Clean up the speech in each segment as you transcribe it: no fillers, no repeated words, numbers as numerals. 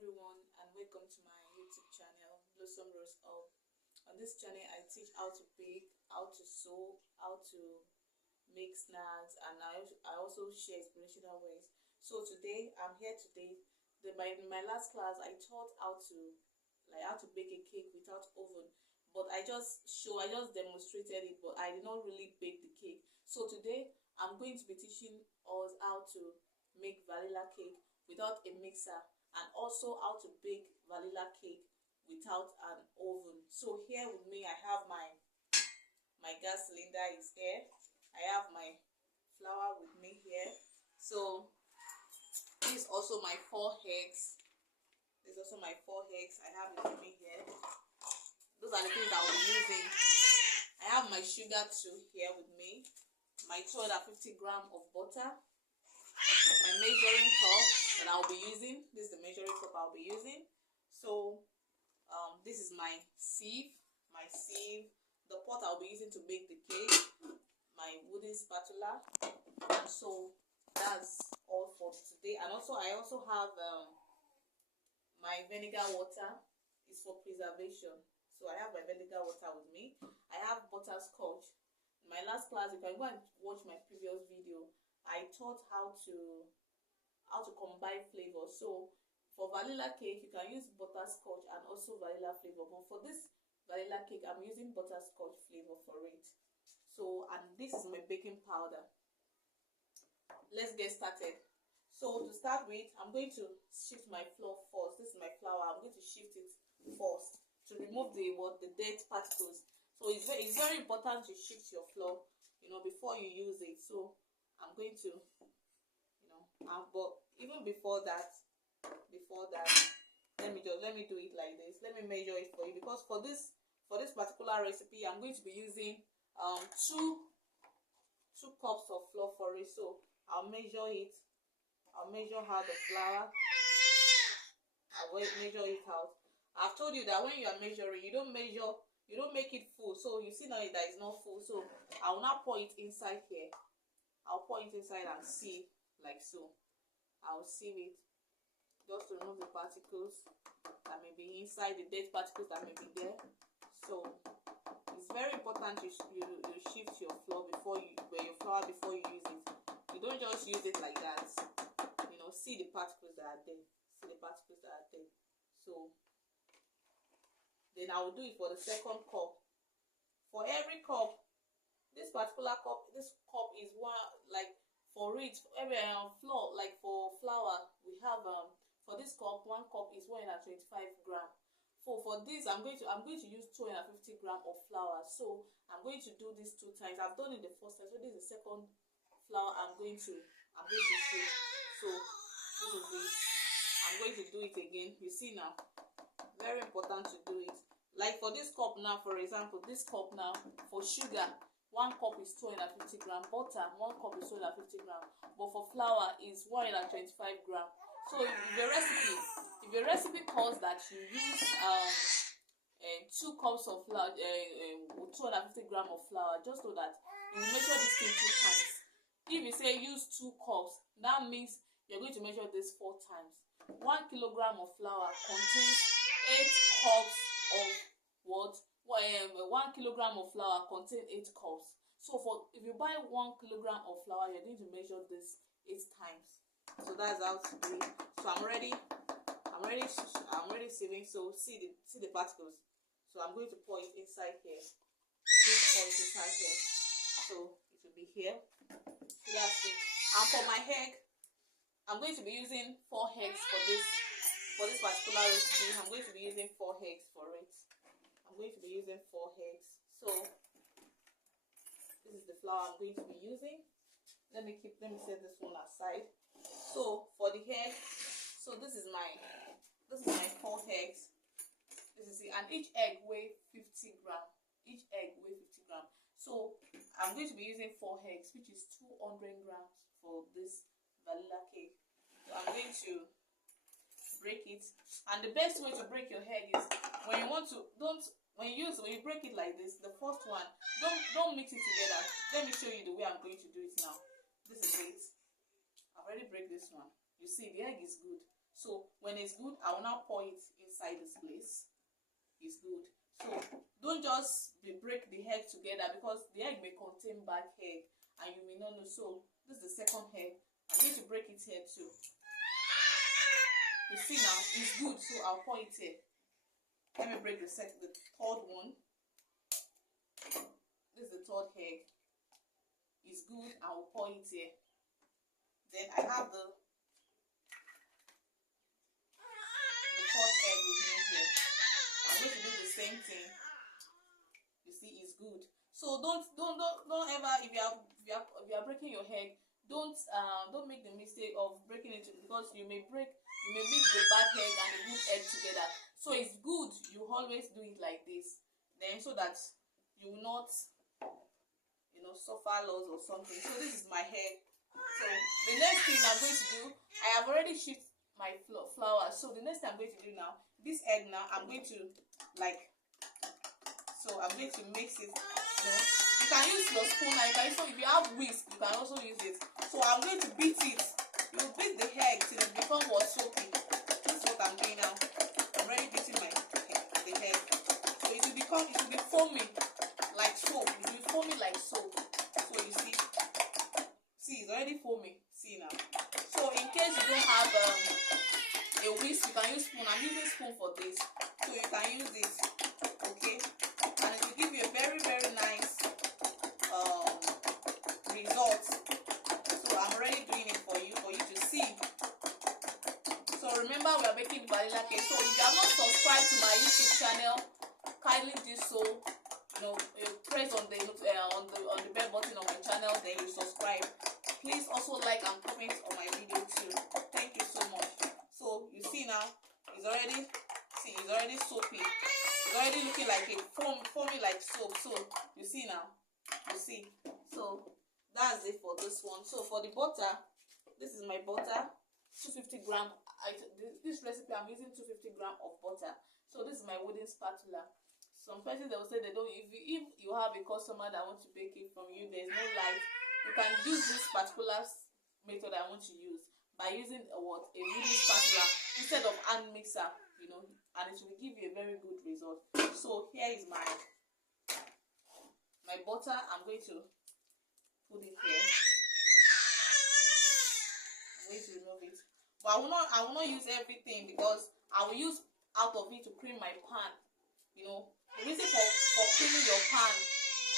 everyone, and welcome to my YouTube channel, Blossom Rose Up. On this channel, I teach how to bake, how to sew, how to make snacks, and I also share inspirational ways. So today, I'm here today. In my last class, I taught how to bake a cake without oven, but I just demonstrated it, but I did not really bake the cake. So today, I'm going to be teaching us how to make vanilla cake without a mixer, and also how to bake vanilla cake without an oven. So here with me, I have my gas cylinder is here. I have my flour with me here. So this is also my 4 eggs. This is also my 4 eggs. I have it with me here. Those are the things I will be using. I have my sugar too here with me. My 250 grams of butter. My measuring cup that I'll be using. This is the measuring cup I'll be using. So this is my sieve. The pot I'll be using to bake the cake. My wooden spatula. And so that's all for today. And also I also have my vinegar water. Is for preservation. So I have my vinegar water with me. I have butterscotch. In my last class, you can go and watch my previous video. I taught how to combine flavors. So for vanilla cake, you can use butterscotch and also vanilla flavor. But for this vanilla cake, I'm using butterscotch flavor for it. So, and this is my baking powder. Let's get started. So to start with, I'm going to shift my flour first. This is my flour. I'm going to shift it first to remove the dirt particles. So it's very important to shift your flour, before you use it. So I'm going to, but even before that, let me do it like this. Let me measure it for you, because for this particular recipe, I'm going to be using 2 cups of flour for it. So I'll measure it. I'll measure out the flour. I'll measure it out. I've told you that when you are measuring, you don't make it full. So you see now that it's not full. So I will now pour it inside here. I'll pour it inside and sieve like so. I'll sieve it just to remove the particles that may be inside, the dead particles that may be there. So it's very important you shift your flour before you use it. You don't just use it like that. See the particles that are there. So then I will do it for the second cup. For every cup, this cup is one, like for it, every flour, like for flour, we have for this cup, 1 cup is 125 grams. For this, I'm going to use 250 grams of flour. So I'm going to do this 2 times. I've done it the first time, so this is the second flour I'm going to shift. So this is it. I'm going to do it again. You see now, very important to do it. Like for this cup now, for example, this cup now, for sugar, 1 cup is 250 grams. Butter, 1 cup is 250 grams. But for flour is 125 grams. So if your recipe calls that you use 2 cups of flour, 250 grams of flour, just so that you measure this thing 2 times. If you say use 2 cups, that means you're going to measure this 4 times. 1 kilogram of flour contains 8 cups of what? 1 kilogram of flour contains 8 cups. So if you buy 1 kilogram of flour, you're going to measure this 8 times. So that's how to do it. So I'm ready sieving. So see the particles. So I'm going to pour it inside here. So it will be here. So that's it. And for my egg, I'm going to be using 4 eggs for this particular recipe. I'm going to be using 4 eggs for it. So this is the flour I'm going to be using. Let me set this one aside. So for the egg, so this is my 4 eggs. This is it, and each egg weighs 50 grams. So I'm going to be using 4 eggs, which is 200 grams for this vanilla cake. So I'm going to break it, and the best way to break your egg is when you break it like this. The first one, don't mix it together. Let me show you the way I'm going to do it now. This is it. I've already break this one. You see, the egg is good. So when when it's good, I will now pour it inside this place. It's good. So don't just break the egg together, because the egg may contain bad egg and you may not know. So this is the second egg. I'm going to break it here too. You see now, it's good, so I'll pour it here. Let me break the third one. This is the third egg. It's good, I will pour it here. Then I have the fourth egg with me here. I'm going to do the same thing. You see, it's good. So don't ever, if you are breaking your egg, don't make the mistake of breaking it, because you may mix the bad egg and the good egg together. So it's good you always do it like this, then so that you will not suffer loss or something. So this is my egg. So the next thing I'm going to do, I have already shifted my flour. So the next thing I'm going to do now, this egg now, I'm going to I'm going to mix it. You can use your spoon, and if you have whisk, you can also use it. So I'm going to beat it. You beat the egg till it becomes soapy. This is what I'm doing now. I'm already beating the egg. So it will be foamy like soap. It will be foamy like soap. So you see, it's already foamy. See now. So in case you don't have a whisk, you can use spoon. I'm using spoon for this, so you can use it. Okay, and it will give you a very, very nice result. So I'm already doing it for you to see. So remember, we are making vanilla cake. So if you have not subscribed to my YouTube channel, kindly do so. You press on the bell button on my channel, then you subscribe. Please also like and comment on my video too. Thank you so much. So you see now, it's already soapy. It's already looking like a foamy like soap. So you see now, So that's it for this one. So for the butter, this is my butter, 250 gram. This recipe I'm using 250 gram of butter. So this is my wooden spatula. Some persons, they will say they don't. If you have a customer that wants to bake it from you, there's no light, you can use this particular method I want to use by using a wooden spatula instead of hand mixer, and it will give you a very good result. So here is my butter. I'm going to put it here. I'm going to remove it, but I will not use everything, because I will use out of it to cream my pan. The reason for creaming your pan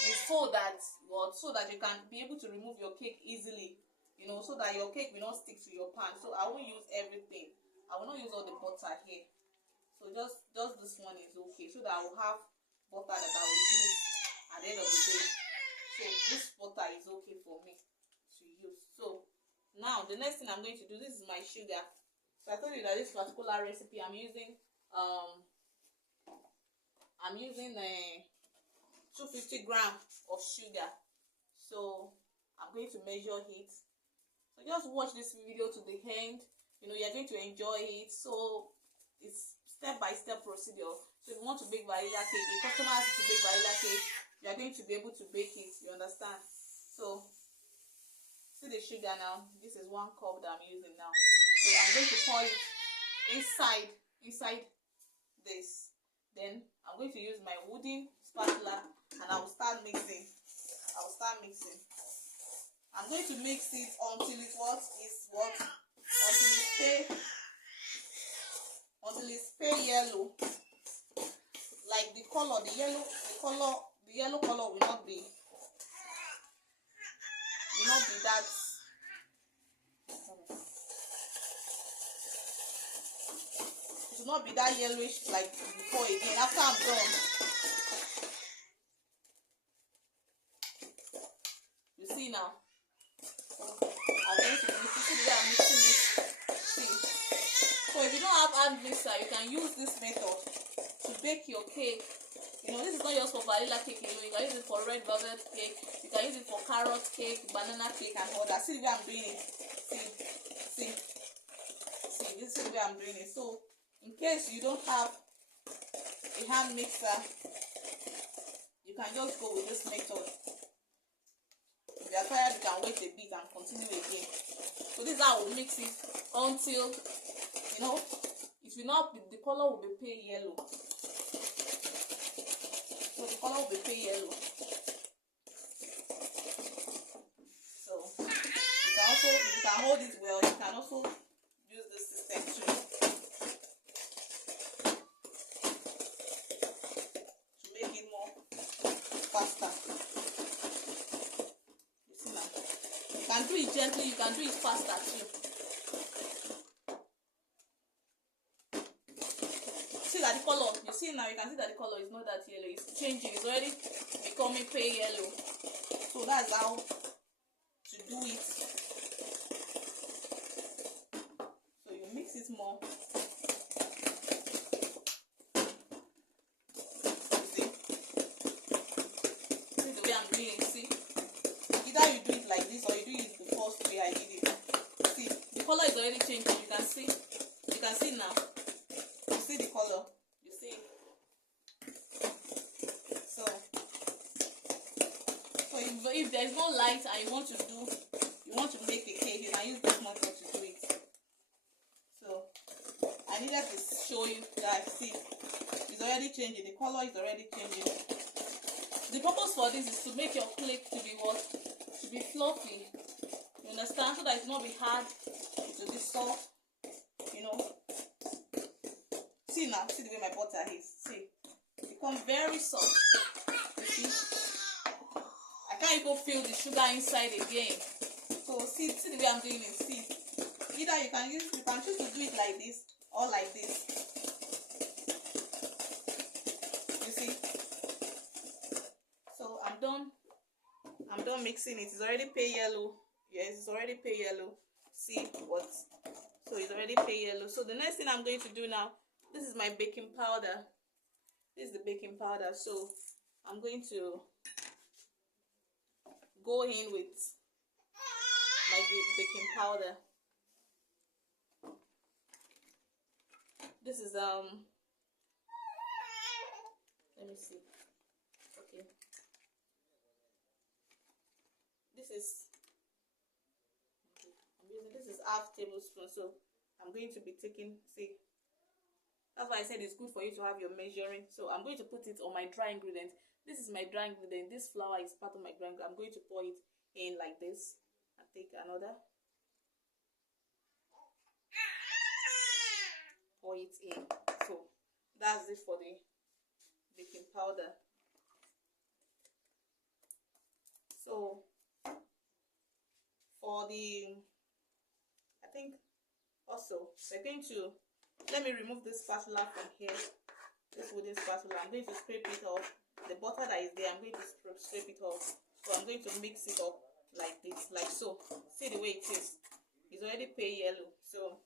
is so that you can be able to remove your cake easily, so that your cake will not stick to your pan. So I won't use everything. I will not use all the butter here. So just this one is okay, so that I will have butter that I will use at the end of the day. So this butter is okay for me to use. So now the next thing I'm going to do, this is my sugar. So I told you that this particular recipe I'm using 250 grams of sugar. So I'm going to measure it. So just watch this video to the end. You're going to enjoy it. So it's step-by-step procedure. So if you want to bake vanilla cake, if customer asks you to bake vanilla cake, you are going to be able to bake it. You understand? So see the sugar now. This is 1 cup that I'm using now. So I'm going to pour it inside this. Then I'm going to use my wooden spatula, and I will start mixing. I'm going to mix it until it stay yellow. Like the yellow color will not be that. It will not be that yellowish like before again. After I'm done, you see now, I'm going to mix it. See the way I'm mixing it. See. So if you don't have hand mixer, you can use this method to bake your cake. This is not just for vanilla cake alone. You can use it for red velvet cake. You can use it for carrot cake, banana cake, and all that. See the way I'm doing it. See. This is the way I'm doing it. So in case you don't have a hand mixer, you can just go with this method. If you are tired, you can wait a bit and continue again. So this is how I will mix it until will not be, the color will be pale yellow. So the color will be pale yellow. So you can also, if you can hold it well, you can also use this system too to make it more faster. You see now, you can do it gently, you can do it faster too. See that the color, you see now, you can see that the color is not that yellow, it's changing, it's already becoming pale yellow. So that's how to do it. So you mix it more. See? This is the way I'm doing it. See? Either you do it like this or you do it the first way I did it. See, the color is already changing. You can see. You can see now. You see the color. You see. So if there is no light and you want to make a cake, you can use this method to do it. So I needed to show you that. See, it's already changing. The color is already changing. The purpose for this is to make your cake to be what? To be fluffy. You understand? So that it will not be hard. It will be soft. You know. See now. See the way my butter is. See. It becomes very soft. You see? I can't even feel the sugar inside again. So see the way I'm doing it. See, either you can choose to do it like this or like this. You see. So I'm done mixing it. It's already pale yellow. Yes, it's already pale yellow. See what? So it's already pale yellow. So the next thing I'm going to do now, this is my baking powder. This is the baking powder. So I'm going to go in with my baking powder. This is let me see. Okay. This is half tablespoon. So I'm going to be taking, see, that's why I said it's good for you to have your measuring. So I'm going to put it on my dry ingredient. This is my dry ingredient. This flour is part of my dry ingredient. I'm going to pour it in like this and take another. Pour it in. So that's it for the baking powder. So for the, I think also we're going to, let me remove this spatula from here. This wooden spatula. I'm going to scrape it off. The butter that is there, I'm going to scrape it off. So I'm going to mix it up like this, like so. See the way it is. It's already pale yellow. So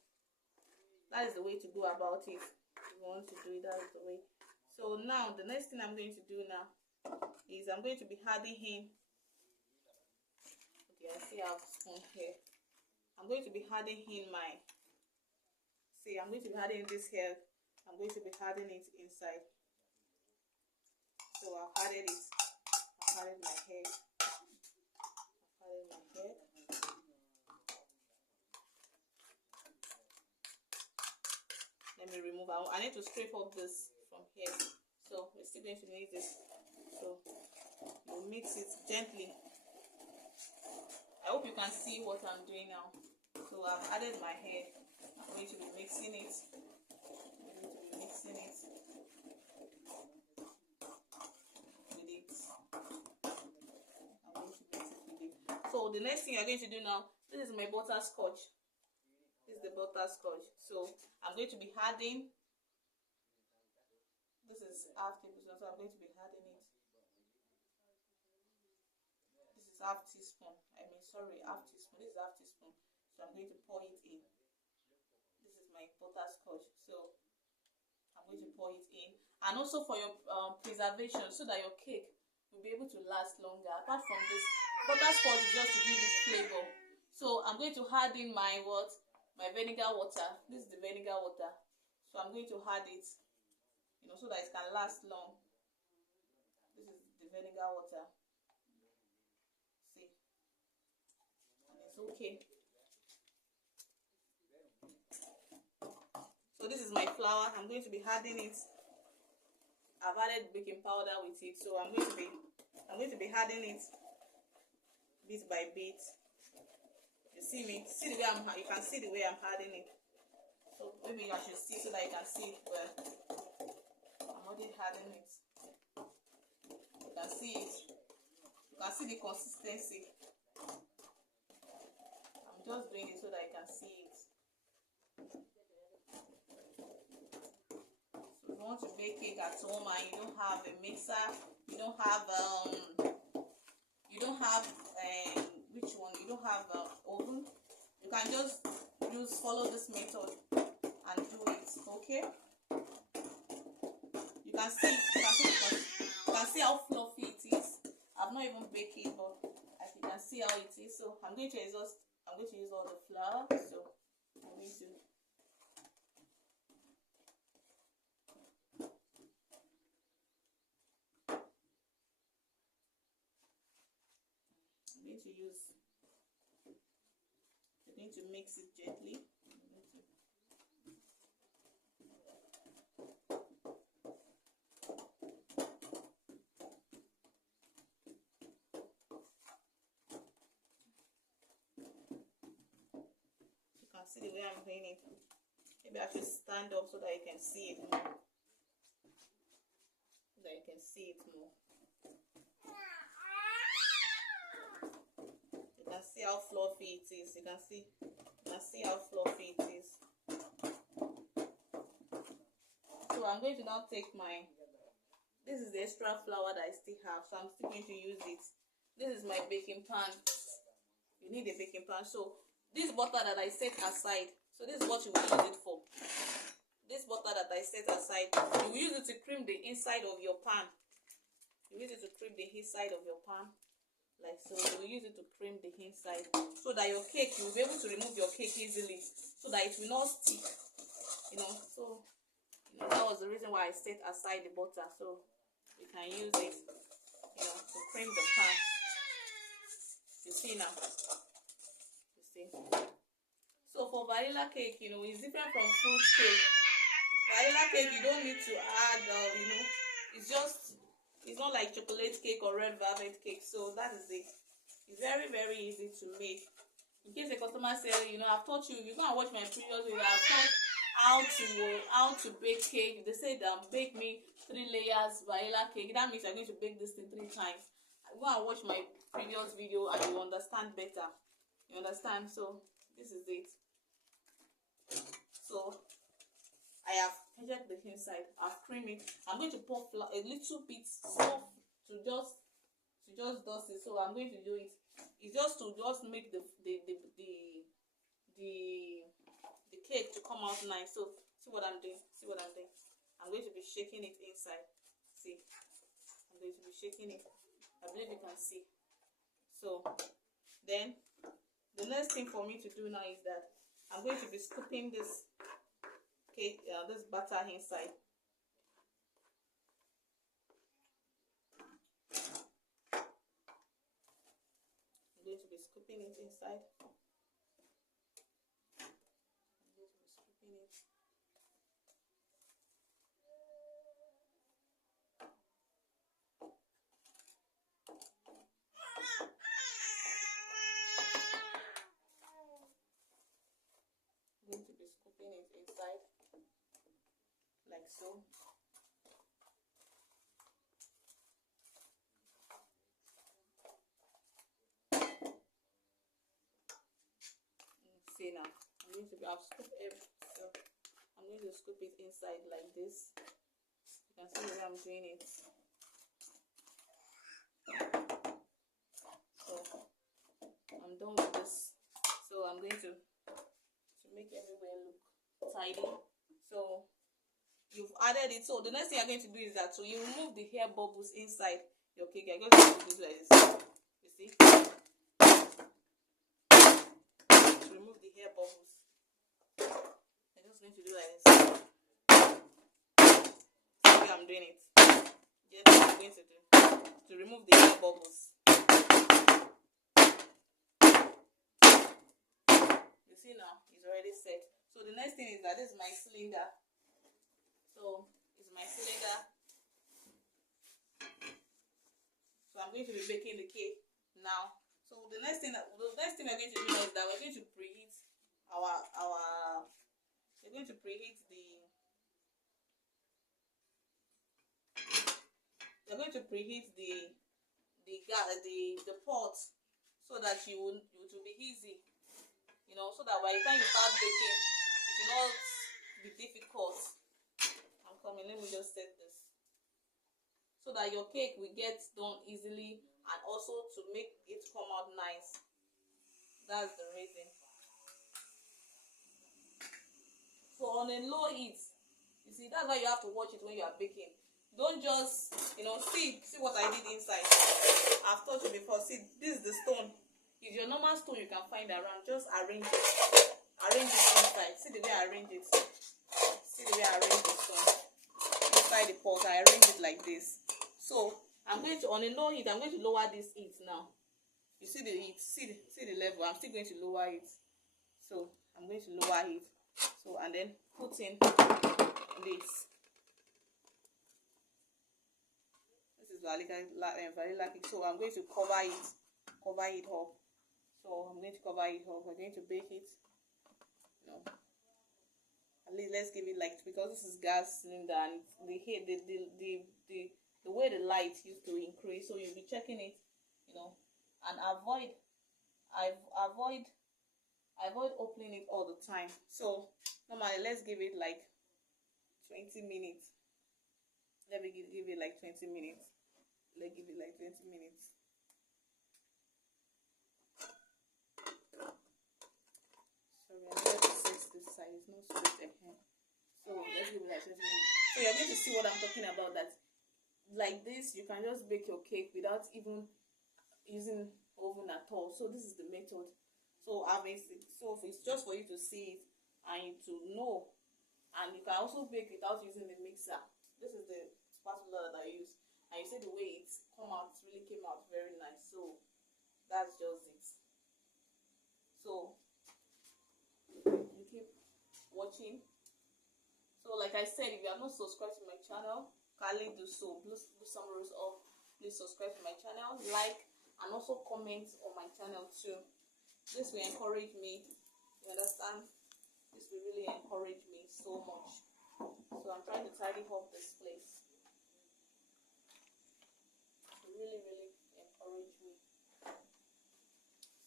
that is the way to go about it. If you want to do it, that is the way. So now the next thing I'm going to do now is I'm going to be adding in. Okay, I see I have a spoon here. I'm going to be adding in my. See, I'm going to be adding this here. I'm going to be adding it inside. So I've added it. I've added my head. I've added my head. Let me remove. I need to scrape off this from here. So we're still going to need this. So we'll mix it gently. I hope you can see what I'm doing now. So I've added my hair. I'm going to be mixing it. I'm going to be mixing it with it. I'm going to mix it with it. So the next thing you're going to do now, this is my butterscotch. This is the butterscotch. So I'm going to be adding. This is half tablespoon, so I'm going to be adding it. This is half teaspoon. Half teaspoon. This is half teaspoon. So I'm going to pour it in. This is my butterscotch. So I'm going to pour it in. And also for your preservation, so that your cake will be able to last longer. Apart from this, butterscotch is just to give it flavor. So I'm going to add in my what? My vinegar water. This is the vinegar water. So I'm going to add it, you know, so that it can last long. This is the vinegar water. See, and it's okay. So this is my flour. flour. I'm going to be adding it. I've added baking powder with it, so I'm going to be adding it bit by bit. You see me? See the way you can see the way I'm adding it. So maybe I should see so that you can see it well. I'm already adding it. You can see it. You can see the consistency. I'm just doing it so that you can see it. So if you want to bake cake at home and you don't have a mixer, you don't have which one? You don't have oven. You can just follow this method and do it. Okay. You can see how fluffy it is. I've not even baked it, but as you can see how it is. So I'm going to use all the flour. So I'm going to mix it gently. You can see the way I'm doing it. Maybe I should stand up so that you can see it more. You can see how fluffy it is. You can see how fluffy it is. So I'm going to now take this is the extra flour that I still have, so I'm still going to use it. This is my baking pan. You need a baking pan. So this butter that I set aside, so this is what you will use it for. This butter that I set aside, you will use it to cream the inside of your pan. You use it to cream the inside of your pan. Like so, you will use it to cream the inside so that your cake, you will be able to remove your cake easily, so that it will not stick. So that was the reason why I set aside the butter, so we can use it, to cream the pan. You see now. You see. So for vanilla cake, it's different from fruit cake. Vanilla cake, you don't need to add, it's not like chocolate cake or red velvet cake. So that is it. It's very, very easy to make. In case the customer says, I've taught you, go and watch my previous video. I've taught how to bake cake. They said, bake me 3 layers vanilla cake. That means you're going to bake this thing 3 times. Go and watch my previous video and you understand better. You understand? So this is it. So I have measured the inside. I've creamed it. I'm going to pour a little bit soft to just dust it. So I'm going to do it. It's just to make the cake to come out nice. So see what I'm doing. I'm going to be shaking it inside. See, I'm going to be shaking it. I believe you can see. So then the next thing for me to do now is that I'm going to be scooping this cake, this butter inside. I'm going to be scooping it inside. Like so. See now, I'm going to scoop it inside like this. You can see the way I'm doing it. So I'm done with this. So I'm going to make everywhere look tidy. So you've added it. So the next thing you're going to do is that you remove the hair bubbles inside your cake. You're going to do this like this. You see? To remove the hair bubbles. I'm just going to do like this. See how I'm doing it. That's what I'm going to do. To remove the hair bubbles. You see now, it's already set. So the next thing is that this is my cylinder. So it's my cylinder. So I'm going to be baking the cake now. So the next thing we're going to do now is that we're going to preheat we're going to preheat the pot, so that it will be easy, so that by the time you start baking, it will not be difficult. I'm coming. Let me just set this so that your cake will get done easily, and also to make it come out nice. That's the reason. So on a low heat, you see, that's why you have to watch it when you are baking. Don't just see what I did inside. I've told you before. See, this is the stone. It's your normal stone you can find around. Just arrange it inside. See the way I arrange it. See the way I arrange the stone inside the pot. I arrange it like this. So I'm going to, on a low heat, I'm going to lower this heat now. You see the heat, see the level. I'm still going to lower it. So I'm going to lower it. So, and then put in this. This is vanilla cake. So I'm going to cover it up. So I'm going to cover it up. We're going to bake it. At least let's give it like, because this is gas cylinder, and the way the light used to increase, so you'll be checking it, and avoid opening it all the time. So normally let's give it like 20 minutes. Let me give it like 20 minutes. Let's give it like 20 minutes. Sorry, I'm going to set this side. It's not straight ahead. So let's give it like 20 minutes. So you're going to see what I'm talking about. That like this, you can just bake your cake without even using oven at all. So this is the method. So so it's just for you to see it and to know. And you can also bake without using the mixer. This is the spatula that I use, and you see the way it really came out very nice. So that's just it. So you keep watching. So like I said, if you are not subscribed to my channel, kindly do so. Blossom Rose Up. Please subscribe to my channel, like, and also comment on my channel too. This will encourage me. You understand? This will really encourage me so much. So I'm trying to tidy up this place. To really, really encourage me.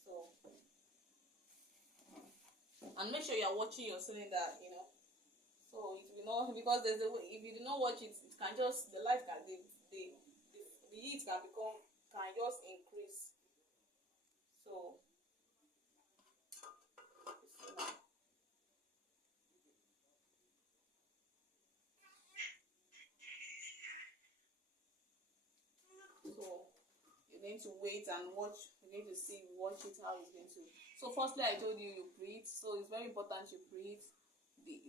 So, and make sure you are watching your cylinder, So it will not, because there's a way, if you do not watch it, it can just, the light can, the heat can just increase. So you're going to wait and watch. You're going to watch it how it's going to. So firstly, I told you preheat. So it's very important you preheat the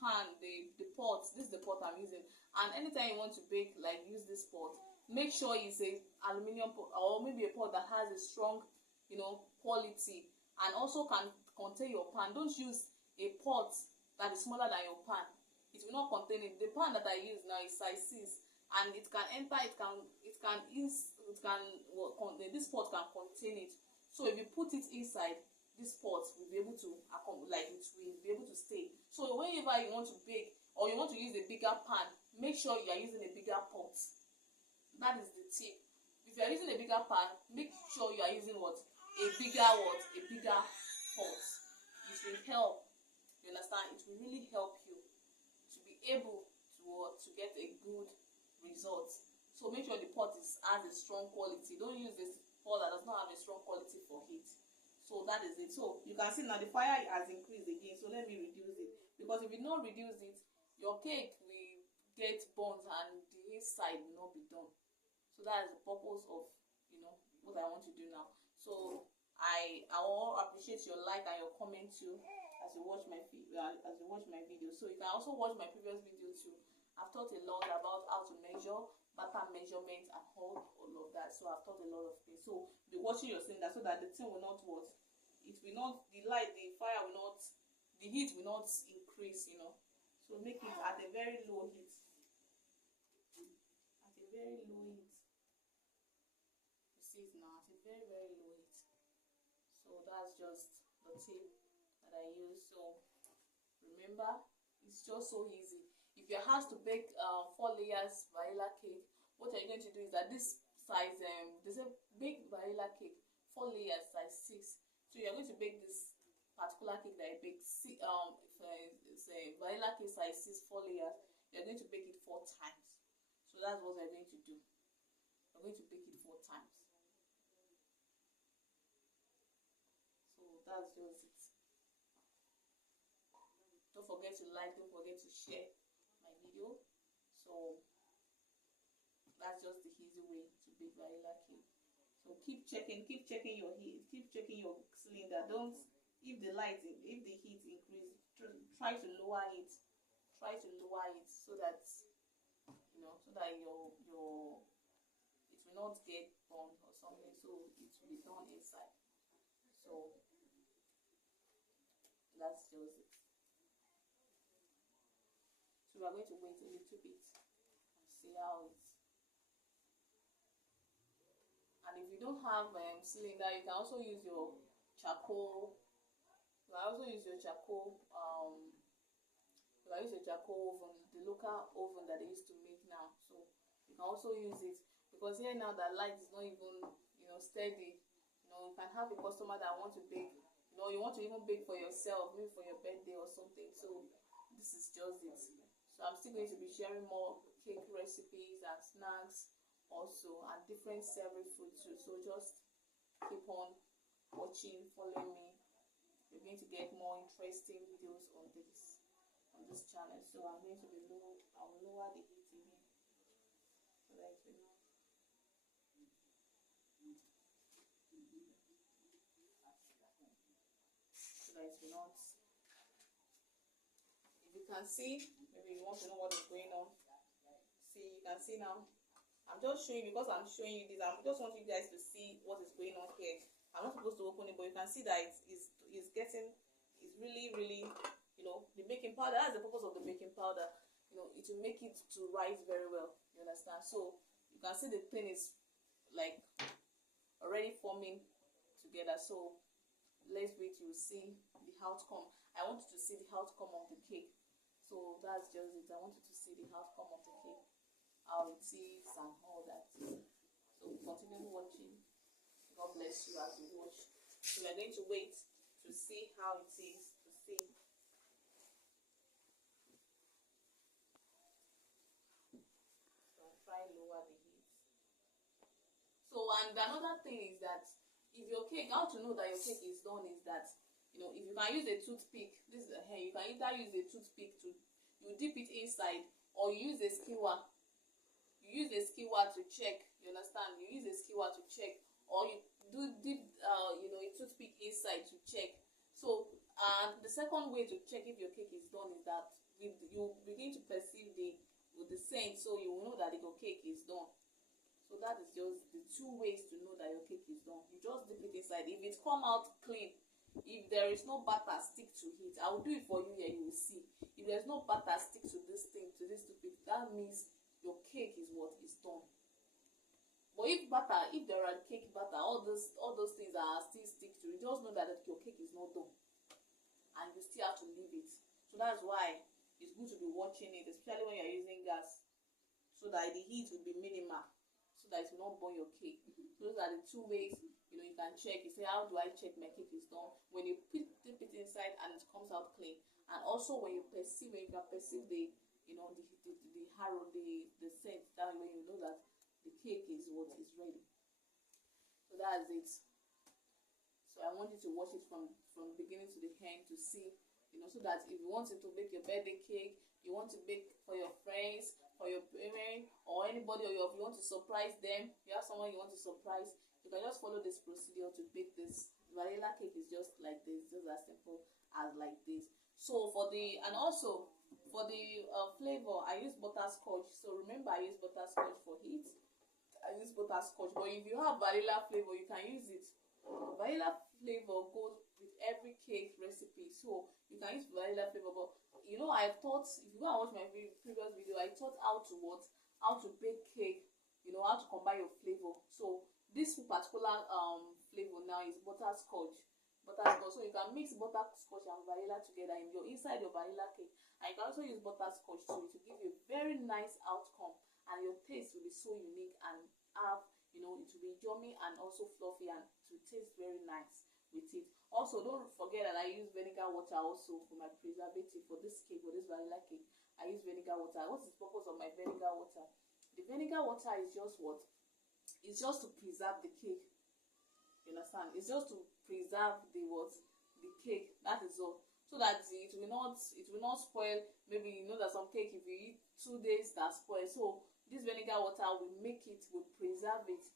pan, the pot. This is the pot I'm using. And anytime you want to bake, like use this pot, make sure it's a aluminium pot, or maybe a pot that has a strong, quality, and also can contain your pan. Don't use a pot that is smaller than your pan. It will not contain it. The pan that I use now is size 6, and it can enter. This pot can contain it. So if you put it inside, this pot will be able to it will be able to stay. So whenever you want to bake, or you want to use a bigger pan, make sure you are using a bigger pot. That is the tip. If you are using a bigger pan, make sure you are using a bigger pot. It will help. You understand? It will really help you to be able to get a good result. So make sure the pot has a strong quality. Don't use this pot that does not have a strong quality for heat. So that is it. So you can see now the fire has increased again. So let me reduce it, because if you don't reduce it, your cake will get burnt and the inside will not be done. So that is the purpose of what I want to do now. So I will appreciate your like and your comment too as you watch my video. So you can also watch my previous video too. I've talked a lot about how to measure, batter measurement, and all of that. So I've taught a lot of things. So be watching your cylinder so that the thing will not the fire will not the heat will not increase, So make it at a very low heat. At a very low heat. You see it now, at a very, very low heat. So that's just the tip that I use. So remember, it's just so easy. If your house to bake 4 layers vanilla cake, what you're going to do is that this size, there's a big vanilla cake, 4 layers, size 6. So you're going to bake this particular cake that I baked, it's a vanilla cake size 6, 4 layers. You're going to bake it 4 times. So that's what we're going to do. We're going to bake it 4 times. So that's just it. Don't forget to like, don't forget to share my video. So that's just the easy way to bake vanilla cake. So keep checking your heat, keep checking your cylinder. Don't, if the heat increase, try to lower it. Try to lower it so that so that your it will not get burned or something. So it will be done inside. So that's just it. So we are going to wait a little bit and see how it's. And if you don't have cylinder, you can also use your charcoal. You can also use your charcoal. You can use your charcoal oven, the local oven that they used to make now. So you can also use it, because here now the light is not even steady. You can have a customer that want to bake. You want to even bake for yourself, maybe for your birthday or something. So this is just it. So I'm still going to be sharing more cake recipes and snacks also, and different savory food too. So just keep on watching, following me. You're going to get more interesting videos on this channel. So I'm going to be I'll lower the heat again so that it will not. So that it will not. If you can see, maybe you want to know what is going on. See, you can see now. I'm just showing you, because I'm showing you this. I just want you guys to see what is going on here. I'm not supposed to open it, but you can see that it's really, really, the baking powder. That's the purpose of the baking powder. It will make it to rise very well. You understand? So you can see the thing is like already forming together. So let's wait. You will see the outcome. I want you to see the outcome of the cake. So that's just it. I want you to see the outcome of the cake, how it is and all that. So continue watching. God bless you as you watch. So we're going to wait to see how it is, to see. So I'll try lower the heat. So, and another thing is that if your cake, how to know that your cake is done is that, if you can use a toothpick, this is a hair, you can either use a toothpick to, you dip it inside, or you use a skewer. You use a skewer to check, you understand? You use a skewer to check, or you dip a toothpick inside to check. So the second way to check if your cake is done is that you begin to perceive the scent, so you will know that your cake is done. So that is just the 2 ways to know that your cake is done. You just dip it inside. If it come out clean, if there is no butter stick to it, I will do it for you here, you will see. If there's no butter stick to this thing, to this toothpick, that means your cake is what is done. But if there are cake batter, all those things are still stick to it, just know that your cake is not done, and you still have to leave it. So that's why it's good to be watching it, especially when you're using gas, so that the heat will be minimal, so that it will not burn your cake. So those are the 2 ways you can check. You say, how do I check my cake is done? When you dip it inside and it comes out clean, and also when you can perceive the harrow, the scent, that way you know that the cake is ready. So that's it. So I want you to watch it from beginning to the end to see, so that if you want to bake your birthday cake, you want to bake for your friends, for your parents, or anybody, or if you want to surprise them, you have someone you want to surprise, you can just follow this procedure to bake this. Vanilla cake is just like this, just as simple as like this. So for the flavor, I use butterscotch. So remember, I use butterscotch for heat. I use butterscotch, but if you have vanilla flavor, you can use it. Vanilla flavor goes with every cake recipe. So you can use vanilla flavor. But you know, I've taught, if you go and watch my previous video, I taught how to what, how to bake cake, you know, how to combine your flavor. So this particular flavor now is butterscotch. So you can mix butterscotch and vanilla together in your inside your vanilla cake, and you can also use butterscotch to give you a very nice outcome, and your taste will be so unique and have, you know, it will be yummy and also fluffy, and to taste very nice with it. Also, don't forget that I use vinegar water also for my preservative for this cake, for this vanilla cake. I use vinegar water. What is the purpose of my vinegar water? The vinegar water is just what? It's just to preserve the cake. You understand? It's just to preserve the what? The cake. That is all. So that it will not spoil. Maybe you know that some cake, if you eat 2 days, that spoil. So this vinegar water will make it, will preserve it.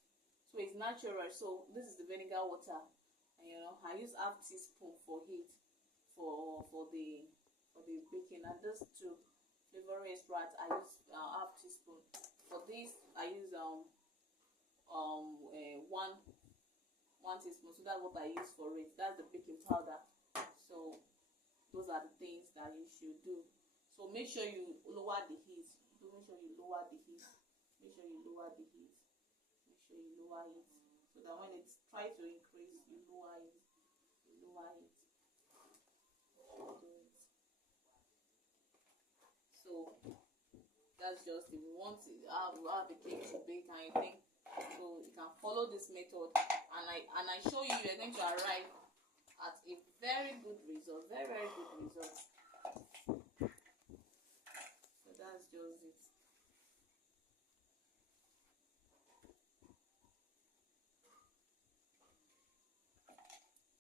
So it's natural. So this is the vinegar water. And you know, I use half teaspoon for heat for the baking, and this to flavoring extract I use half teaspoon. For this I use one teaspoon. So that's what I use for it. That's the baking powder. So those are the things that you should do. So make sure you lower the heat. Make sure you lower the heat. Make sure you lower the heat. Make sure you lower it. So that when it tries to increase, you lower it. You lower it. So that's just, if you want to have a cake to bake and you think, so you can follow this method, and I show you, you're going to arrive at a very good result, very good result. So that's just it.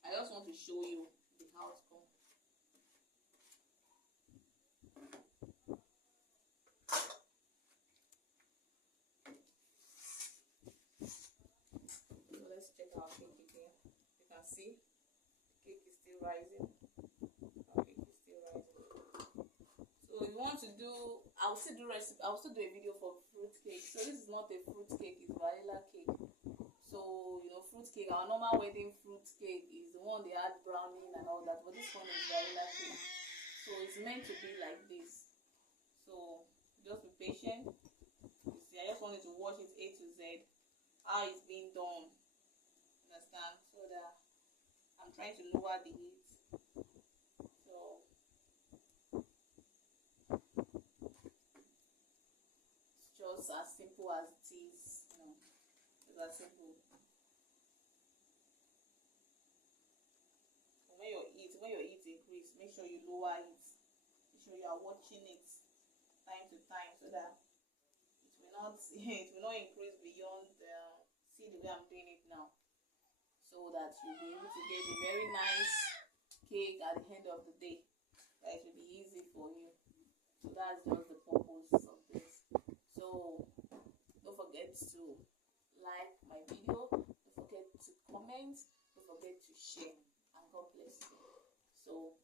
I just want to show you the outcome. See, the cake is still rising. Our cake is still rising. So if you want to do, I'll still do a video for fruit cake. So this is not a fruit cake, it's vanilla cake. So you know, fruit cake, our normal wedding fruit cake is the one they add brownie and all that, but this one is vanilla cake. So it's meant to be like this. So just be patient. You see, I just wanted to watch it A to Z, how it's being done. Understand? So that I'm trying to lower the heat. So it's just as simple as it is. You know, it's as simple. So when your heat increase, make sure you lower it. Make sure you are watching it time to time, so that it will not increase beyond see the way I'm doing it now. So that you'll be able to get a very nice cake at the end of the day. That it will be easy for you. So that's just the purpose of this. So don't forget to like my video. Don't forget to comment. Don't forget to share. And God bless you. So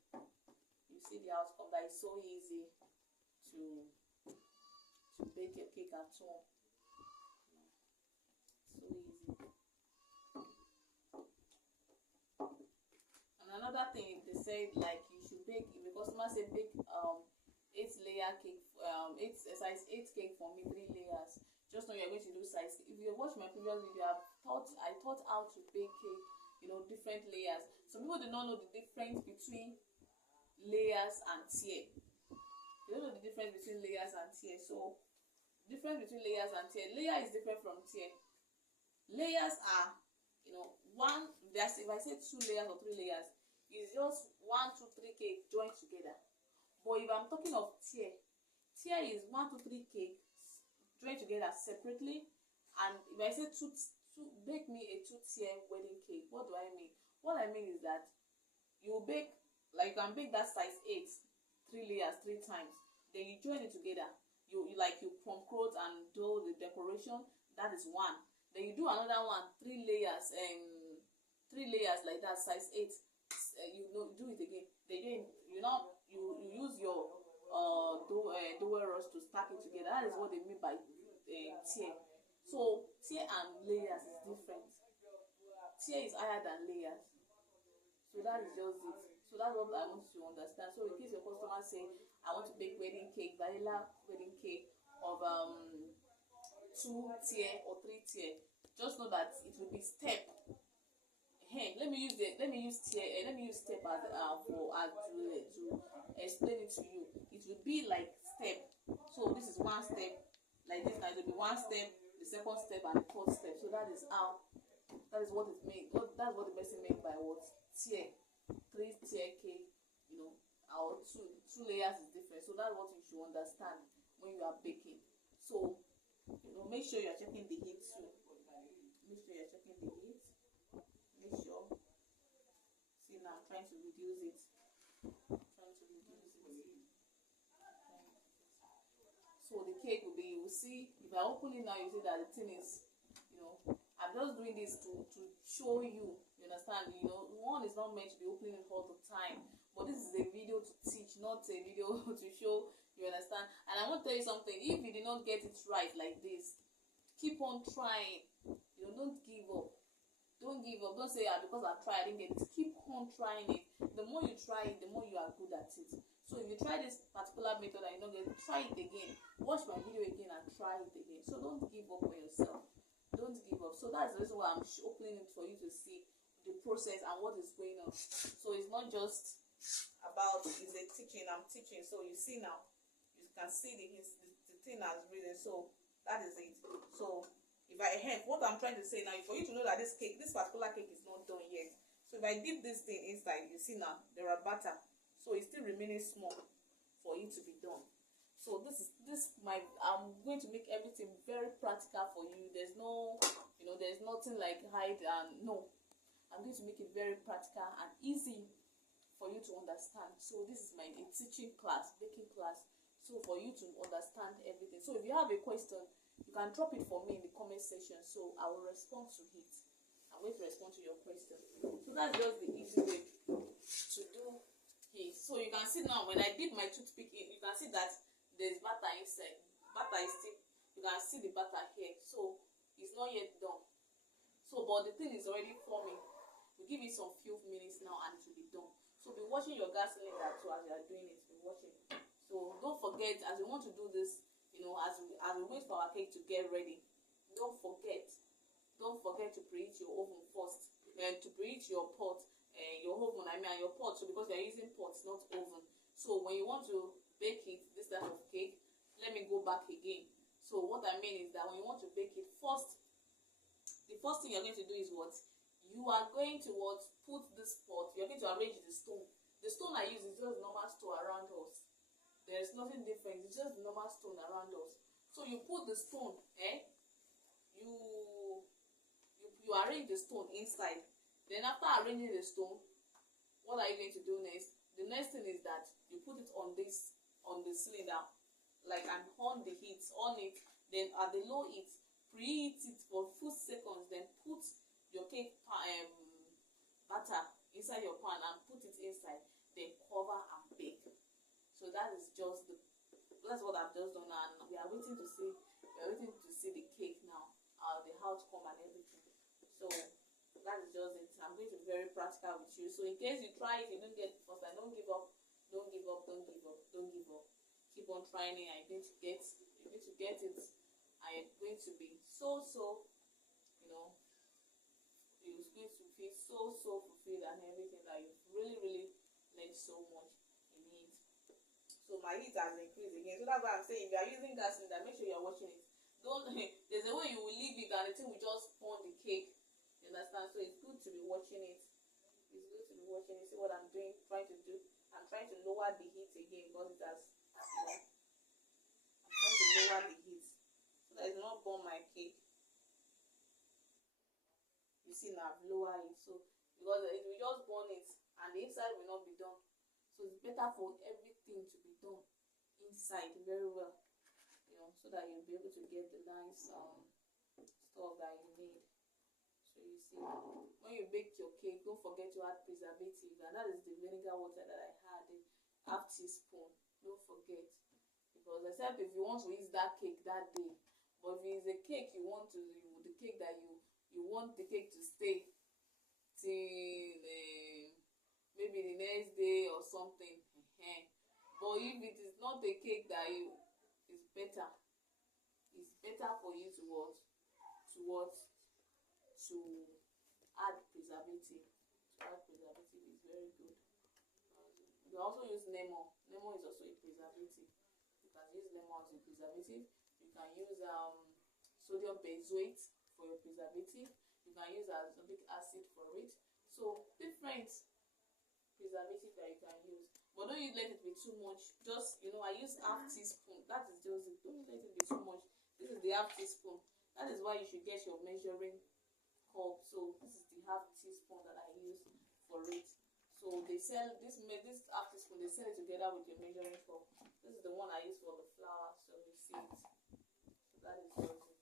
you see the outcome. That is so easy to bake your cake at home. So easy. Another thing, they said like you should bake, if the customer said bake 8-layer cake, size 8 cake for me, 3 layers. Just know you're going to do size. If you watch my previous video, I taught how to bake cake, you know, different layers. Some people do not know the difference between layers and tier. They don't know the difference between layers and tier. So difference between layers and tier. Layer is different from tier. Layers are, you know, if I say 2 layers or 3 layers, it's just 1, 2, 3 cake joined together. But if I'm talking of tier is 1, 2, 3 cakes joined together separately. And if I say bake me a 2-tier wedding cake, what do I mean? What I mean is that you bake, like you can bake that size 8, 3 layers 3 times. Then you join it together. You crumb coat and do the decoration. That is 1. Then you do another one, 3 layers, 3 layers like that, size 8. You do it again. Then you use your dowel rush to stack it together. That is what they mean by tier. So tier and layers is different. Tier is higher than layers. So that is just it. So that's what I want you to understand. So in case your customer say, I want to bake wedding cake, vanilla wedding cake of 2 tier or 3 tier, just know that it will be step. Hey, let me use tier. Let me use step as to explain it to you. It will be like step. So this is one step. Like this now, it will be one step, the second step, and the third step. So that is how. That is what it means. That's what the person meant by what tier. 3 tier cake, or two layers is different. So that's what you should understand when you are baking. So make sure you are checking the heat too. Make sure you are checking the heat. Make sure. See now, I'm trying to reduce it. So the cake will be. You will see. If I open it now, you see that the thing is, I'm just doing this to show you. You understand? One is not meant to be opening it all the time, but this is a video to teach, not a video to show. You understand? And I want to tell you something. If you did not get it right like this, keep on trying. Don't give up. Don't give up. Don't say, because I tried, I didn't get it. Keep on trying it. The more you try it, the more you are good at it. So if you try this particular method and you don't get it, try it again. Watch my video again and try it again. So don't give up on yourself. Don't give up. So that's the reason why I'm opening it for you to see the process and what is going on. So it's not just about it's a teaching. I'm teaching. So you see now, you can see the thing has written. So that is it. So what I'm trying to say now is for you to know that this particular cake is not done yet. So if I dip this thing inside, you see now there are batter. So it's still remaining small for it to be done. So I'm going to make everything very practical for you. There's there's nothing like hide and no. I'm going to make it very practical and easy for you to understand. So this is my teaching class, baking class. So for you to understand everything. So if you have a question, you can drop it for me in the comment section. So I will respond to it. I'm going to respond to your question. So that's just the easy way to do it. So you can see now when I dip my toothpick in, you can see that there's batter inside. Batter is still, you can see the batter here. So it's not yet done. So but the thing is already forming. We give it some few minutes now and it will be done. So be watching your gas cylinder too as you are doing it. Be watching. So don't forget, as we want to do this, as we wait for our cake to get ready, don't forget to preheat your oven first, and to preheat your pot, your oven, and your pot. So because you are using pots, not oven. So when you want to bake it, this type of cake, let me go back again. So what I mean is that when you want to bake it first, the first thing you're going to do is what? You are going to put this pot, you're going to arrange the stone. The stone I use is just normal stone around us. There's nothing different, it's just normal stone around us. So you put the stone, you arrange the stone inside. Then after arranging the stone, what are you going to do next? The next thing is that you put it on the cylinder, and on the heat, on it. Then at the low heat, preheat it for a few seconds. Then put your cake batter inside your pan and put it inside. Then cover and bake. So that's what I've just done, and we are waiting to see the cake now, the outcome and everything. So that is just it. I'm going to be very practical with you. So in case you try it, you don't get it first, don't give up. Don't give up. Keep on trying it. You're going to get it. And you're going to be so you're going to feel so fulfilled and everything, that you've really learned so much in it. So my heat has increased again. So that's why I'm saying, if you are using gas cylinder, make sure you are watching it. There's a way you will leave it and the thing will just burn the cake. You understand? So it's good to be watching it. See what I'm doing, trying to do. I'm trying to lower the heat again because it has, I'm trying to lower the heat so that it will not burn my cake. You see now, I've lowered it. So because it will just burn it and the inside will not be done. So it's better for everything to be done inside very well, so that you'll be able to get the nice stuff that you need. So you see, when you bake your cake, don't forget to add preservative, and that is the vinegar water that I had, half teaspoon. Don't forget, because except if you want to eat that cake that day, but if it's a cake you want to, the cake that you want the cake to stay till maybe the next day or something. But if it is not a cake that you is better, it's better for you to what to add preservative. Is very good. You can also use lemon. Lemon is also a preservative. You can use lemon as a preservative. You can use sodium benzoate for your preservative. You can use ascorbic acid for it. So different preservative that you can use. But don't you let it be too much. Just, I use half teaspoon. That is just it. Don't let it be too much. This is the half teaspoon. That is why you should get your measuring cup. So this is the half teaspoon that I use for it. So they sell this half teaspoon. They sell it together with your measuring cup. This is the one I use for the flour. So you see it. So that is just it.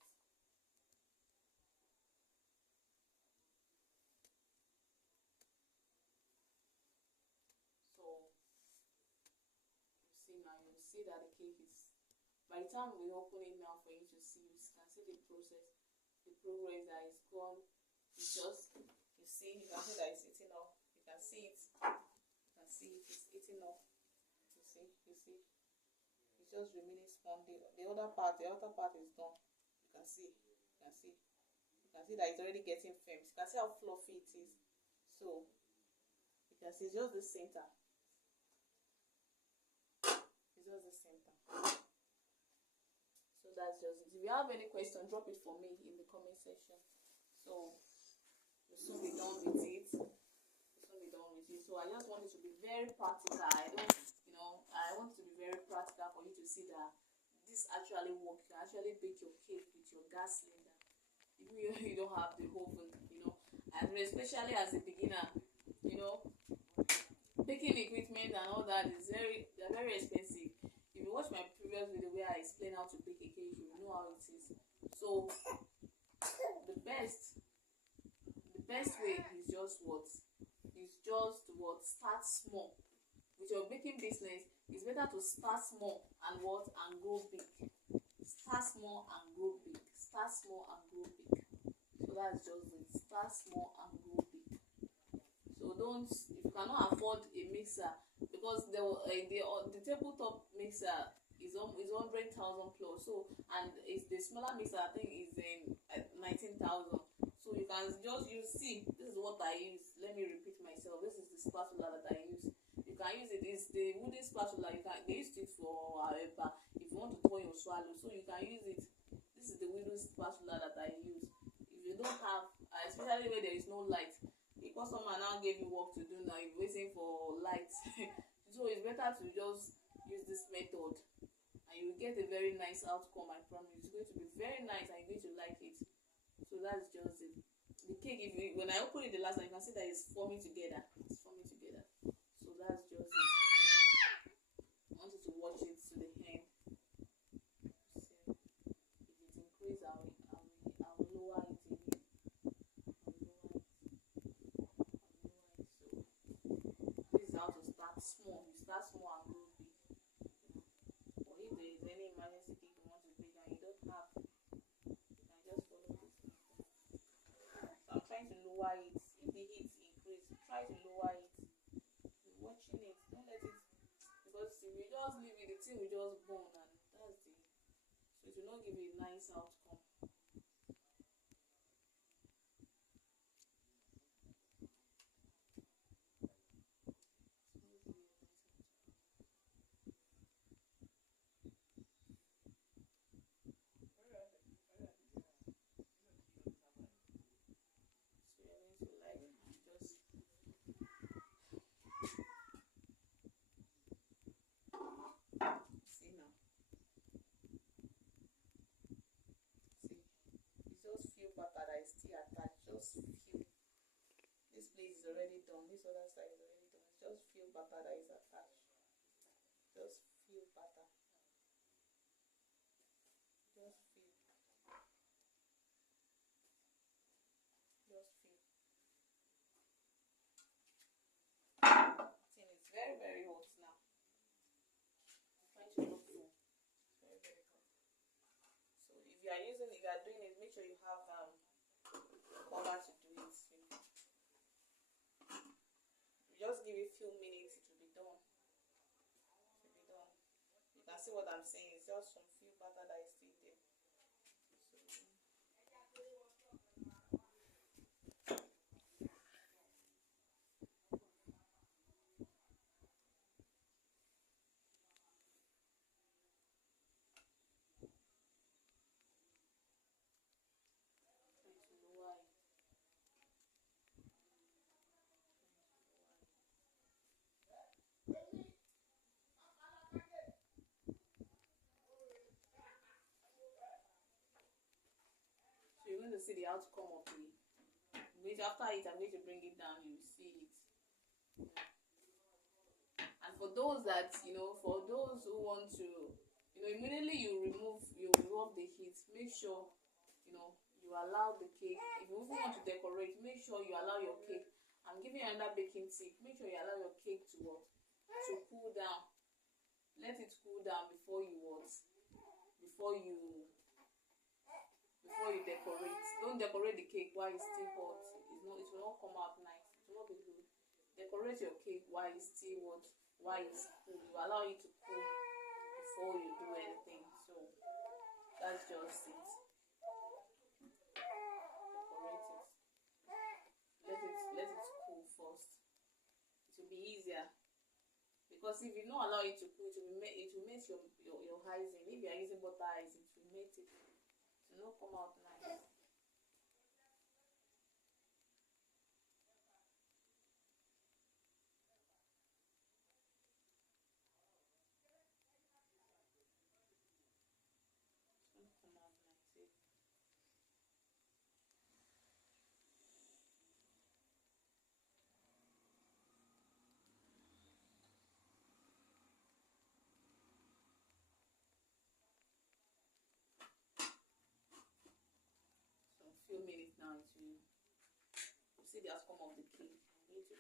So you see that the cake is. By the time we open it now for you to see, you can see the progress that is gone. It's just, you can see that it's eating up. You can see it. It's eating up. You see. It's just remaining spongy. The outer part is done. You can see that it's already getting firm. You can see how fluffy it is. So you can see it's just the center. So that's just it. If you have any question, drop it for me in the comment section. So we'll soon be done with it. So I just want it to be very practical. I want to be very practical for you to see that this actually works. You can actually bake your cake with your gas cylinder. Even if you don't have the oven, and especially as a beginner, baking equipment and all that they're very expensive. If you watch my previous video where I explain how to bake a cake, you will know how it is. So the best way is just start small. With your baking business, it's better to start small and grow big. Start small and grow big. So that's just it. Start small and grow big. So if you cannot afford a mixer, because the tabletop mixer is 100,000 plus. So the smaller mixer I think is in 19,000. So you can just this is what I use. Let me repeat myself. This is the spatula that I use. You can use it. It's the wooden spatula. They used it for if you want to turn your swallow, so you can use it. This is the wooden spatula that I use. If you don't have, especially where there is no light, the customer now gave you work to do now. You're waiting for light. So it's better to just use this method, and you will get a very nice outcome. I promise. It's going to be very nice, and you're going to like it. So that's just it. The cake, when I open it the last time, you can see that it's forming together. So that's just it. I want you to watch it to the end. So if it increases, I will lower it again. So this is how to start small. You start small and grow big. Or if there is any emergency cake you want to bake and you don't have, just follow this method. So I'm trying to lower it. If the heat increase, try to lower it. You're watching it. Don't let it, because if you just leave it, the thing will just burn, and that's the. So it will not give you a nice outcome. Butter that is still attached, just feel. This place is already done, this other side is already done. Just feel butter that is attached. Just feel butter. Just feel. Thing is very, very hot now. I'm trying to look for. It's very, very hot. So if you are doing it, make sure you have cover to do it. You just give it a few minutes, it will be done. It will be done. You can see what I'm saying. It's just some few batter that is still there. So you're going to see the outcome of the. After it, I'm going to bring it down. You will see it. And for those that for those who want to, immediately you remove the heat. Make sure you allow the cake. If you even want to decorate, make sure you allow your cake. I'm giving you another baking tip. Make sure you allow your cake to cool down. Let it cool down before you decorate. Don't decorate the cake while it's still hot. It will not come out nice. It will not be good. Decorate your cake while it's still hot, while it's cool. You allow it to cool before you do anything. So that's just it. Decorate it. Let it cool first. It will be easier. Because if you don't allow it to cool, it will melt your icing. If you are using butter ice, it will melt it. It will not come out nice. Few minutes now to see the outcome of the cake. It's a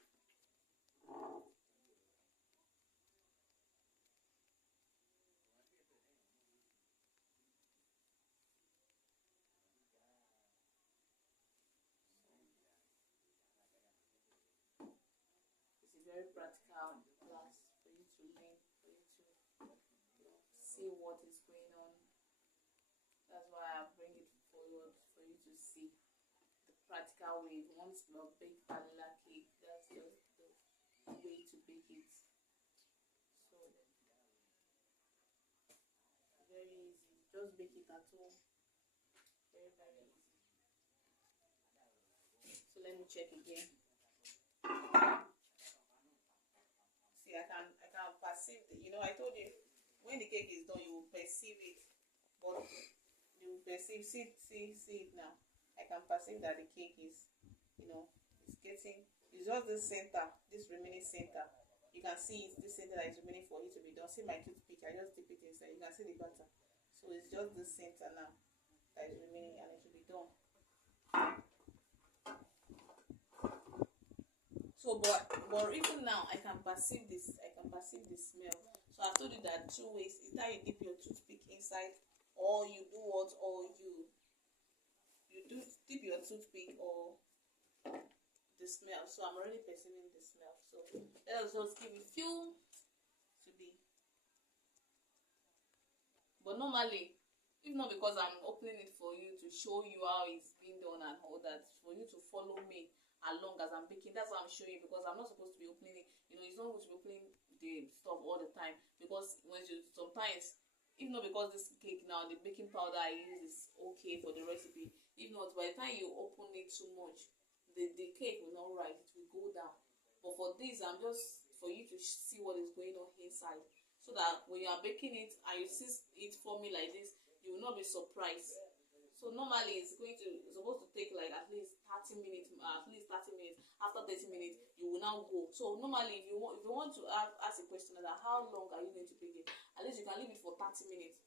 very practical class for you to learn, for you to see what is going on. That's why I bring it forward for you to see the practical way. If you want to bake vanilla cake, that's just the way to bake it. So very easy. Just bake it at home. Very, very easy. So let me check again. See, I can perceive I told you when the cake is done you will perceive it. But you perceive, see it now. I can perceive that the cake is, it's just this center, this remaining center. You can see it's this center that is remaining for it to be done. See my toothpick, I just dip it inside. You can see the butter. So it's just this center now that is remaining and it will be done. So, but even now, I can perceive this. I can perceive the smell. So I told you that two ways: either you dip your toothpick inside, or you do what, or you dip your toothpick, or the smell. So I'm already perceiving the smell. So let us just give a few to be. But normally, if not because I'm opening it for you to show you how it's being done and all that, for you to follow me along as I'm baking. That's why I'm showing you, because I'm not supposed to be opening it. It's not good to be opening the stuff all the time, because sometimes, if not because this cake now, the baking powder I use is okay for the recipe. If not, by the time you open it too much, the cake will not rise, it will go down. But for this, I'm just for you to see what is going on inside, so that when you are baking it and you see it forming like this, you will not be surprised. So normally it's supposed to take like at least 30 minutes. After 30 minutes, you will now go. So normally, if you want to ask a question that how long are you going to bake it, at least you can leave it for 30 minutes.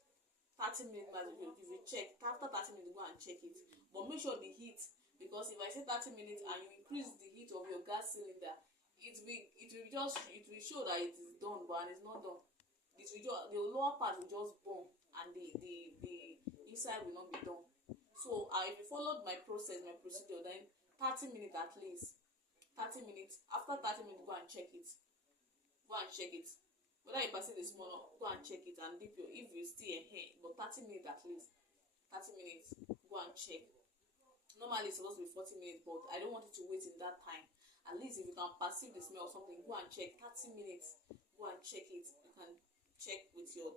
30 minutes, if you check after 30 minutes, go and check it. But make sure the heat, because if I say 30 minutes and you increase the heat of your gas cylinder, it will show that it is done, but it's not done. The lower part will just burn, and the inside will not be done. So if you followed my procedure, then 30 minutes at least, 30 minutes. After 30 minutes, go and check it. Go and check it. Whether you perceive the small, go and check it and dip your, if you still ahead, but 30 minutes at least. 30 minutes, go and check. Normally it's supposed to be 40 minutes, but I don't want you to wait in that time. At least if you can perceive the smell or something, go and check. 30 minutes, go and check it. You can check with your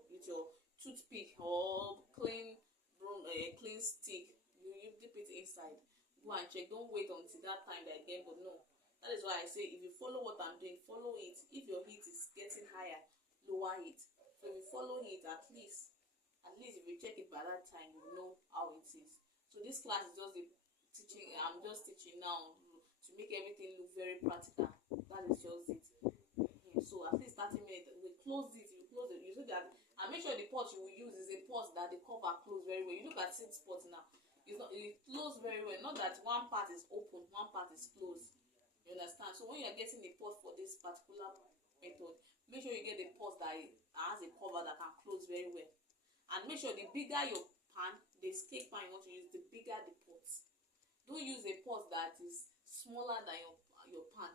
toothpick or clean broom, clean stick. You dip it inside. Go and check. Don't wait until that time that again. But no, that is why I say if you follow what I'm doing, follow it. If your heat is getting higher, lower it. So if you follow it, at least if you check it by that time, you know how it is. So this class is just a teaching. I'm just teaching now to make everything look very practical. That is just it. So at least 30 minutes. We close it. You close it. You see that, and make sure the pot you will use is a pot that the cover close very well. You look at seed pot now. It close very well. Not that one part is open, one part is closed. You understand? So when you are getting a pot for this particular method, make sure you get a pot that has a cover that can close very well. And make sure the bigger your pan, this cake pan you want to use, the bigger the pot. Don't use a pot that is smaller than your pan.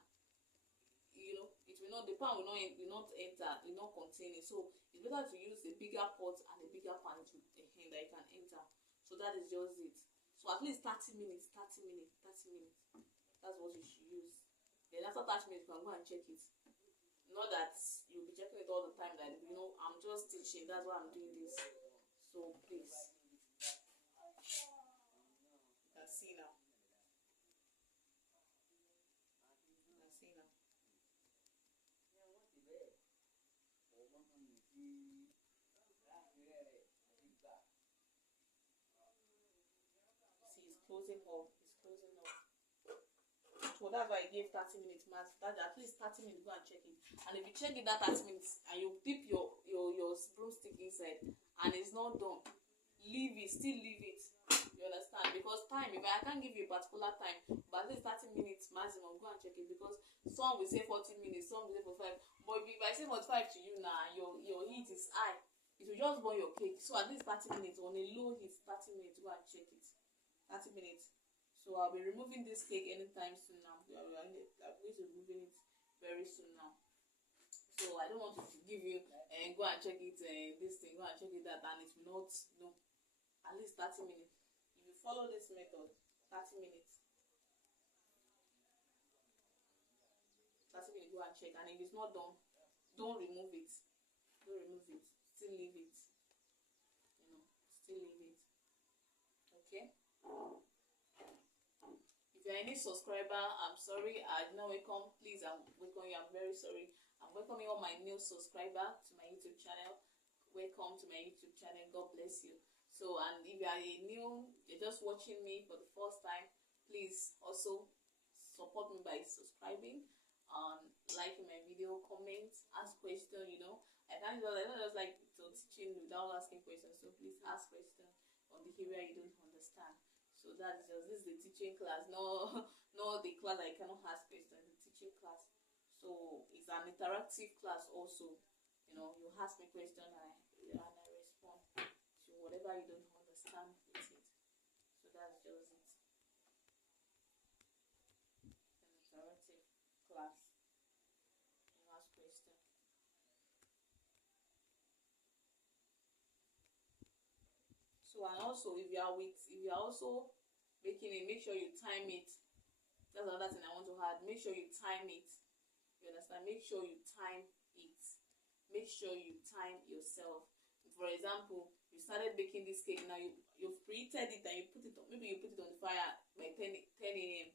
You know, the pan will not enter, will not contain it. So it's better to use a bigger pot and a bigger pan that you can enter. So that is just it. So at least 30 minutes. That's what you should use. Then after 30 minutes, you can go and check it. Not that you'll be checking it all the time. That I'm just teaching. That's why I'm doing this. So please, you can see now. See, it's closing up. So that's why I gave 30 minutes max. That at least 30 minutes, go and check it. And if you check it that 30 minutes and you dip your broomstick inside and it's not done, still leave it. You understand? Because time, if I can't give you a particular time, but at least 30 minutes maximum, go and check it. Because some will say 40 minutes, some will say 45. But if I say 45 to you now, your heat is high, it will just burn your cake. So at least 30 minutes on a low heat, 30 minutes, go and check it. 30 minutes. So I'll be removing this cake anytime soon now. I'm going to be removing it very soon now. So I don't want to give you and go and check it this thing, go and check it that, and it will not, no. At least 30 minutes. If you follow this method, 30 minutes. 30 minutes, go and check. And if it's not done, don't remove it. Don't remove it. Still leave it. Still leave it. Okay? If you're any subscriber, I'm sorry, I did not welcome. Please, I'm welcoming you. I'm very sorry. I'm welcoming all my new subscriber to my YouTube channel. Welcome to my YouTube channel. God bless you. So, and if you're just watching me for the first time, please also support me by subscribing, liking my video, comment, ask questions. I don't just like to teaching without asking questions. So please ask questions on the area you don't understand. So that's just, this is the teaching class, no the class I cannot ask questions, the teaching class. So it's an interactive class also. You ask me questions and I respond to whatever you don't understand with it. So that's just it. It's an interactive class. You ask questions. So, and also if you are also making it, make sure you time it. That's another thing I want to add. Make sure you time it. You understand? Make sure you time it. Make sure you time yourself. For example, you started baking this cake. Now you've preheated it and you put it on the fire by 10 a.m.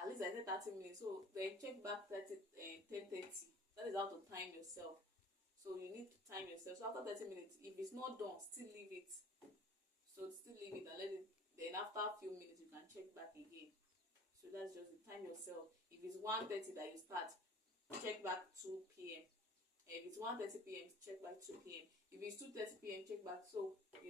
At least I said 30 minutes. So then check back 10:30. That is how to time yourself. So you need to time yourself. So after 30 minutes, if it's not done, still leave it. So still leave it and let it. Then after a few minutes, you can check back again. So that's just the time yourself. If it's 1:30 that you start, check back 2 p.m. If it's 1:30 p.m., check back 2 p.m. If it's 2:30 p.m., check back. So that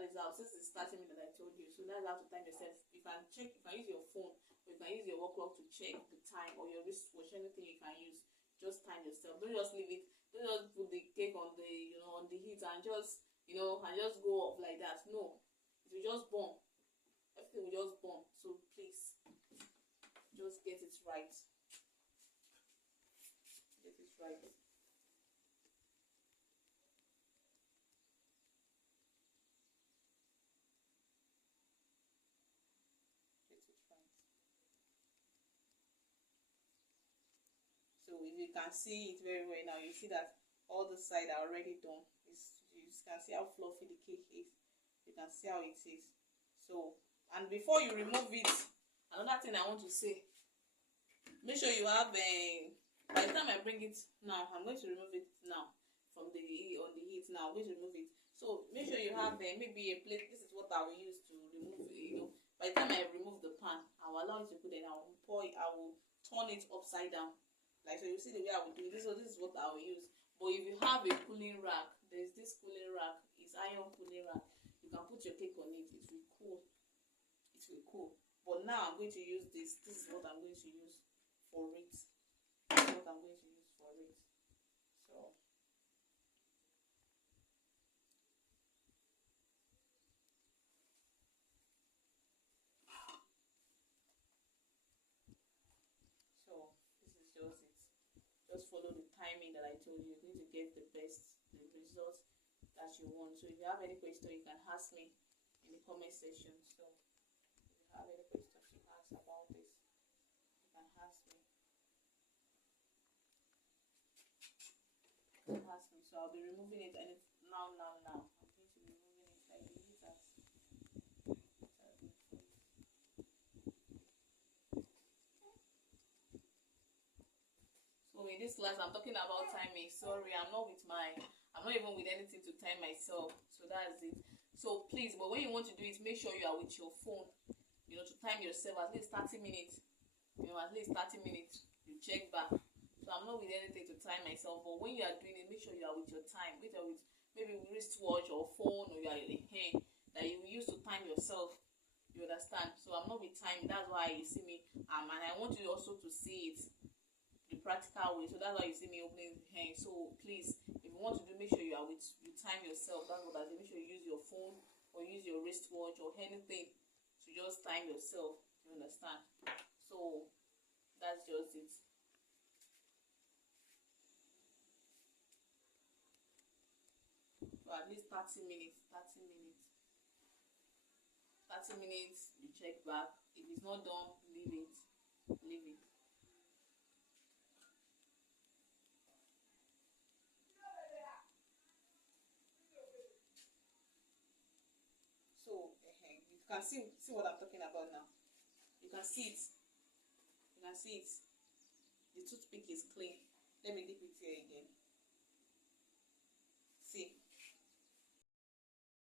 is how. Since it's 30 minutes, I told you. So that's how to time yourself. You can use your phone, or you can use your work clock to check the time, or your wristwatch, anything you can use. Just time yourself. Don't just leave it. Don't just put the cake on the on the heat and just and just go off like that. No, it will just burn. Everything will just burn. So please, just get it right. Get it right. Get it right. So if you can see it very well now, you see that all the sides are already done. You can see how fluffy the cake is. You can see how it is. So, and before you remove it, another thing I want to say, make sure you have by the time I bring it now, I'm going to remove it now from the on the heat now. I'm going to remove it. So make sure you have maybe a plate. This is what I will use to remove. By the time I remove the pan, I will allow it to put it. I will pour it. I will turn it upside down. Like, so you see the way I will do this. So this is what I will use. But if you have a cooling rack, there's this cooling rack. It's iron cooling rack. You can put your cake on it. It will cool. It will cool. But now I'm going to use this. This is what I'm going to use for it. This is what I'm going to use for it. So. Just follow the timing that I told you. You're going to get the results that you want. So if you have any question, you can ask me in the comment section. So if you have any questions to ask about this, you can ask me. So I'll be removing it, and it's now. I'm going to be removing it like the heaters. So in this class, I'm talking about timing. Sorry, I'm not even with anything to time myself. So that's it. So please, but when you want to do it, make sure you are with your phone. To time yourself at least 30 minutes. At least 30 minutes. You check back. So I'm not with anything to time myself. But when you are doing it, make sure you are with your time. With maybe wristwatch or phone, or you are in a hand that you use to time yourself. You understand? So I'm not with time. That's why you see me. And I want you also to see it the practical way. So that's why you see me opening the hand. So please, if you want to do, make sure you time yourself. That's what I say. Make sure you use your phone or use your wristwatch or anything to just time yourself. You understand? So that's just it. So at least 30 minutes. 30 minutes, you check back. If it's not done, leave it. So you can see what I'm talking about now. You can see it. The toothpick is clean. Let me dip it here again.